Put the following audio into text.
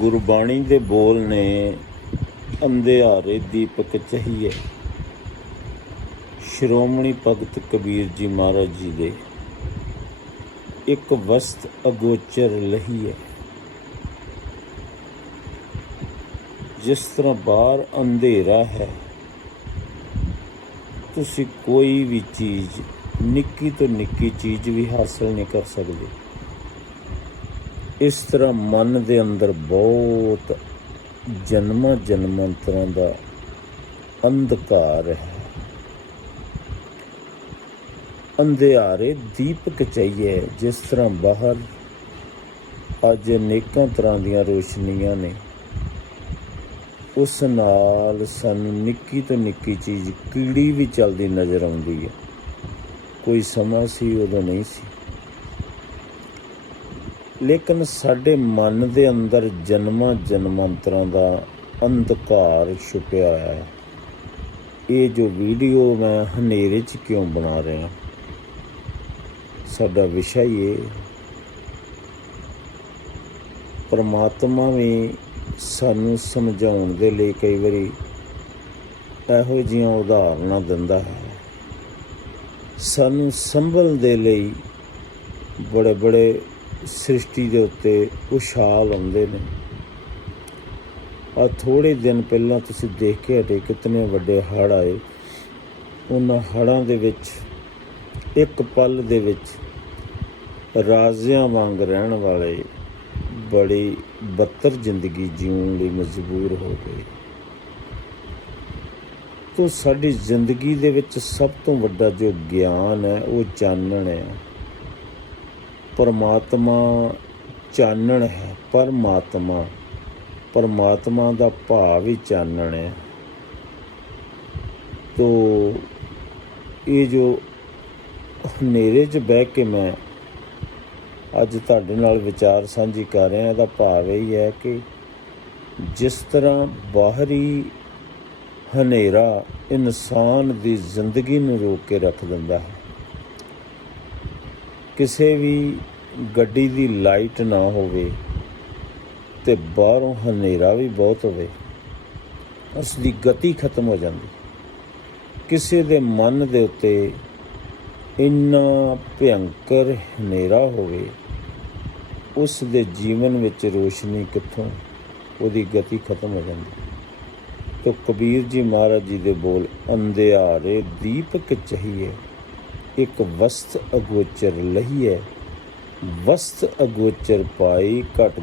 ਗੁਰਬਾਣੀ ਦੇ ਬੋਲ ਨੇ ਅੰਧਿਆਰੇ ਦੀਪਕ ਚਹੀਏ। ਸ਼੍ਰੋਮਣੀ ਭਗਤ ਕਬੀਰ ਜੀ ਮਹਾਰਾਜ ਜੀ ਦੇ ਇੱਕ ਵਸਤ ਅਗੋਚਰ ਲਹੀਏ। ਜਿਸ ਤਰ੍ਹਾਂ ਬਾਹਰ ਅੰਧੇਰਾ ਹੈ, ਤੁਸੀਂ ਕੋਈ ਵੀ ਚੀਜ਼ ਨਿੱਕੀ ਤੋਂ ਨਿੱਕੀ ਚੀਜ਼ ਵੀ ਹਾਸਲ ਨਹੀਂ ਕਰ ਸਕਦੇ। ਇਸ ਤਰ੍ਹਾਂ ਮਨ ਦੇ ਅੰਦਰ ਬਹੁਤ ਜਨਮਾਂ ਜਨਮਾਂਤਰਾਂ ਦਾ ਅੰਧਕਾਰ ਹੈ। ਅੰਧਿਆਰੇ ਦੀਪਕ ਚਾਹੀਏ ਜਿਸ ਤਰ੍ਹਾਂ ਬਾਹਰ ਅੱਜ ਅਨੇਕਾਂ ਤਰ੍ਹਾਂ ਦੀਆਂ ਰੋਸ਼ਨੀਆਂ ਨੇ। ਉਸ ਨਾਲ ਸਾਨੂੰ ਨਿੱਕੀ ਤੋਂ ਨਿੱਕੀ ਚੀਜ਼ ਕੀੜੀ ਵੀ ਚੱਲਦੀ ਨਜ਼ਰ ਆਉਂਦੀ ਹੈ। ਕੋਈ ਸਮਾਂ ਸੀ, ਉਦੋਂ ਨਹੀਂ ਸੀ। ਲੇਕਿਨ ਸਾਡੇ ਮਨ ਦੇ ਅੰਦਰ ਜਨਮਾਂ ਜਨਮਾਂਤਰਾਂ ਦਾ ਅੰਧਕਾਰ ਛੁਪਿਆ ਹੋਇਆ ਹੈ। ਇਹ ਜੋ ਵੀਡੀਓ ਮੈਂ ਹਨੇਰੇ 'ਚ ਕਿਉਂ ਬਣਾ ਰਿਹਾ? ਸਾਡਾ ਵਿਸ਼ਾ ਹੀ ਇਹ। ਪਰਮਾਤਮਾ ਵੀ ਸਾਨੂੰ ਸਮਝਾਉਣ ਦੇ ਲਈ ਕਈ ਵਾਰੀ ਇਹੋ ਜਿਹੀਆਂ ਉਦਾਹਰਨਾਂ ਦਿੰਦਾ ਹੈ। ਸਾਨੂੰ ਸੰਭਲ ਦੇ ਲਈ ਬੜੇ ਬੜੇ ਸ੍ਰਿਸ਼ਟੀ ਦੇ ਉੱਤੇ ਉਛਾਲ ਆਉਂਦੇ ਨੇ। ਆ ਥੋੜੇ ਦਿਨ ਪਹਿਲਾਂ ਤੁਸੀਂ ਦੇਖ ਕੇ ਹਟੇ ਕਿਤਨੇ ਵੱਡੇ ਹੜ੍ਹ ਆਏ। ਉਹਨਾਂ ਹੜ੍ਹਾਂ ਦੇ ਵਿੱਚ, ਇੱਕ ਪਲ ਦੇ ਵਿੱਚ ਰਾਜ਼ਿਆਂ ਵਾਂਗ ਰਹਿਣ ਵਾਲੇ ਬੜੀ ਬੱਤਰ ਜ਼ਿੰਦਗੀ ਜਿਉਣ ਲਈ ਮਜਬੂਰ ਹੋ ਗਏ। ਤੋ ਸਾਡੀ ਜ਼ਿੰਦਗੀ ਦੇ ਵਿੱਚ ਸਭ ਤੋਂ ਵੱਡਾ ਜੋ ਗਿਆਨ ਹੈ, ਉਹ ਚਾਨਣ ਹੈ। ਪਰਮਾਤਮਾ ਚਾਨਣ ਹੈ, ਪਰਮਾਤਮਾ। ਪਰਮਾਤਮਾ ਦਾ ਭਾਵ ਹੀ ਚਾਨਣ ਹੈ। ਤੋ ਇਹ ਜੋ ਹਨੇਰੇ 'ਚ ਬਹਿ ਕੇ ਮੈਂ ਅੱਜ ਤੁਹਾਡੇ ਨਾਲ ਵਿਚਾਰ ਸਾਂਝੀ ਕਰ ਰਿਹਾ, ਇਹਦਾ ਭਾਵ ਇਹ ਹੈ ਕਿ ਜਿਸ ਤਰ੍ਹਾਂ ਬਾਹਰੀ ਹਨੇਰਾ ਇਨਸਾਨ ਦੀ ਜ਼ਿੰਦਗੀ ਨੂੰ ਰੋਕ ਕੇ ਰੱਖ ਦਿੰਦਾ ਹੈ ਕਿਸੇ ਵੀ ਗੱਡੀ ਦੀ ਲਾਈਟ ਨਾ ਹੋਵੇ ਤੇ ਬਾਹਰੋਂ ਹਨੇਰਾ ਵੀ ਬਹੁਤ ਹੋਵੇ ਉਸ ਦੀ ਗਤੀ ਖਤਮ ਹੋ ਜਾਂਦੀ। ਕਿਸੇ ਦੇ ਮਨ ਦੇ ਉੱਤੇ ਇੰਨਾ ਭਿਅੰਕਰ ਹਨੇਰਾ ਹੋਵੇ ਉਸ ਦੇ ਜੀਵਨ ਵਿੱਚ ਰੋਸ਼ਨੀ ਕਿੱਥੋਂ, ਉਹਦੀ ਗਤੀ ਖਤਮ ਹੋ ਜਾਂਦੀ। ਤੋ ਕਬੀਰ ਜੀ ਮਹਾਰਾਜ ਜੀ ਦੇ ਬੋਲ, ਅੰਧਿਆਰੇ ਦੀਪਕ ਚਾਹੀਏ। ਇੱਕ ਵਸਤ ਅਗੋਚਰ ਲਹੀਏ ਵਸਤ ਅਗੋਚਰ ਪਾਈ ਘਟ